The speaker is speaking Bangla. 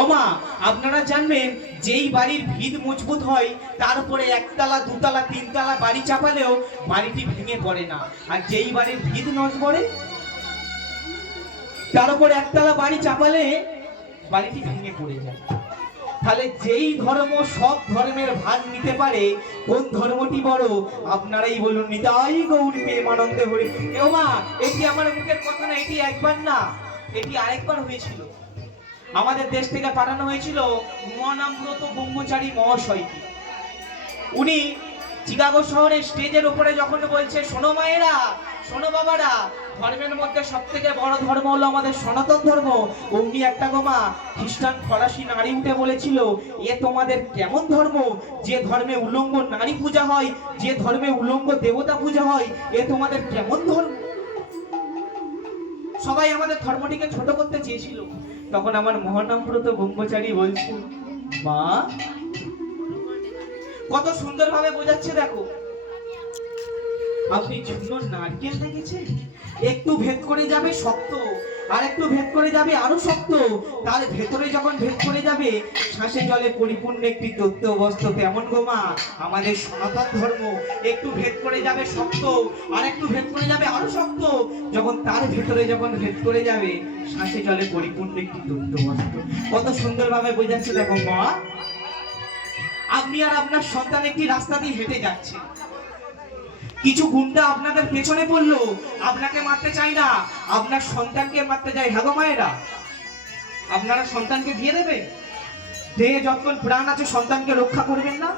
ওমা, আপনারা জানবেন যেই বাড়ির ভিত মজবুত হয় তার উপরে একতলা দুতলা তিনতলা বাড়ি চাপালেও বাড়িটি ভেঙে পড়ে না, আর যেই বাড়ির ভিত নড়বড়ে তার উপরে একতলা বাড়ি চাপালে বাড়িটি ভেঙে পড়ে যায়। তাহলে যেই ধর্ম সব ধর্মের ভাগ নিতে পারে, কোন ধর্মটি বড়? আপনারাই বলুন। নিতাই গৌর প্রেমানন্দে হরি। ওমা, এটি আমার মুখের কথা না, এটি একবার না, এটি আরেকবার হয়েছিল। আমাদের দেশ থেকে পাঠানো হয়েছিল মহানামব্রত ব্রহ্মচারী মহাশয়কে। উনি চিকাগো শহরের স্টেজের উপরে যখন বলছে, শোনো মায়েরা, শোনো বাবারা, ধর্মের মধ্যে সব থেকে বড় ধর্ম হলো আমাদের সনাতন ধর্ম। অমনি একটা গোমা খ্রিস্টান ফরাসি নারী উঠে বলেছিল, এ তোমাদের কেমন ধর্ম? যে ধর্মে উলঙ্গ নারী পূজা হয়, যে ধর্মে উলঙ্গ দেবতা পূজা হয়, এ তোমাদের কেমন ধর্ম? সবাই আমাদের ধর্মটিকে ছোট করতে চেয়েছিল। তখন আমার মহানামব্রত ব্রহ্মচারী বলছে, মা, কত সুন্দরভাবে বোঝাচ্ছে দেখো। আপনি ঝুনো নারকেল দেখেছেন? একটু ভেদ করে যাবে শক্ত, আর একটু ভেদ করে যাবে আরো শক্ত, তার ভেতরে যখন ভেদ করে যাবে শ্বাসে জলে পরিপূর্ণ একটি তত্ত্ব বস্তু। তেমন গোমা আমাদের সনাতন ধর্ম, একটু ভেদ করে যাবে শক্ত, আর একটু ভেদ করে যাবে আরো শক্ত, যখন তার ভেতরে যখন ভেদ করে যাবে শ্বাসে জলে পরিপূর্ণ একটি তত্ত্ব বস্তু। কত সুন্দরভাবে বোঝাচ্ছে দেখো মা। আপনি আর আপনার সন্তান একটি রাস্তা দিয়ে হেঁটে যাচ্ছে, কিছু গুন্ডা আপনাদের পেছনে পড়লো, আপনাকে মারতে চাই না, আপনার সন্তানকে মারতে চাই। হ্যাঁ গো মায়েরা, আপনারা সন্তানকে দিয়ে দেবেন? দেহে যতক্ষণ প্রাণ আছে সন্তানকে রক্ষা করবেন না?